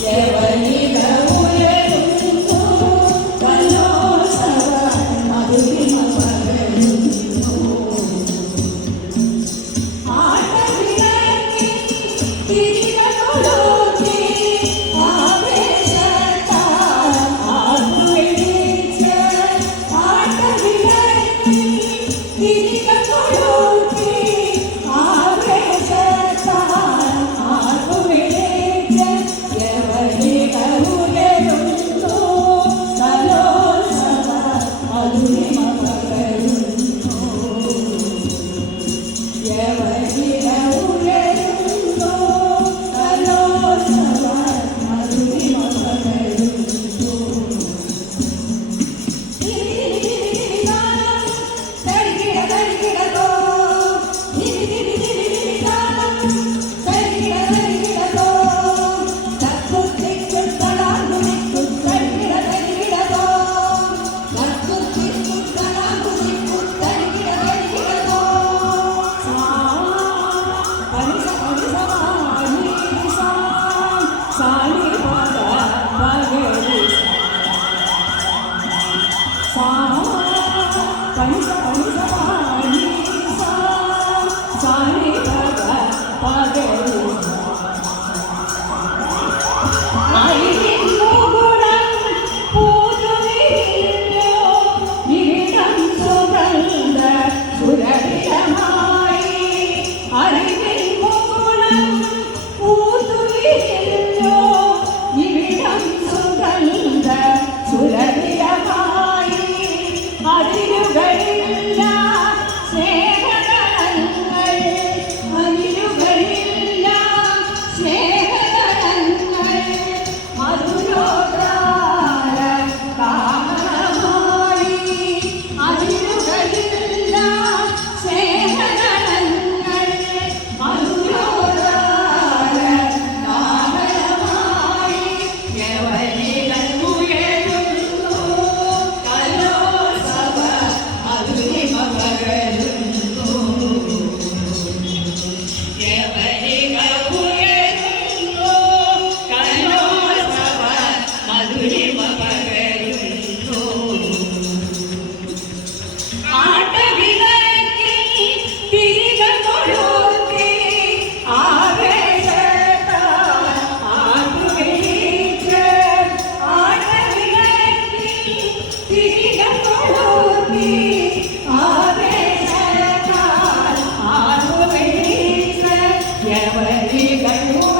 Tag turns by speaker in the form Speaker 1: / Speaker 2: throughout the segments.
Speaker 1: E aí, Di 我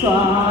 Speaker 1: 爽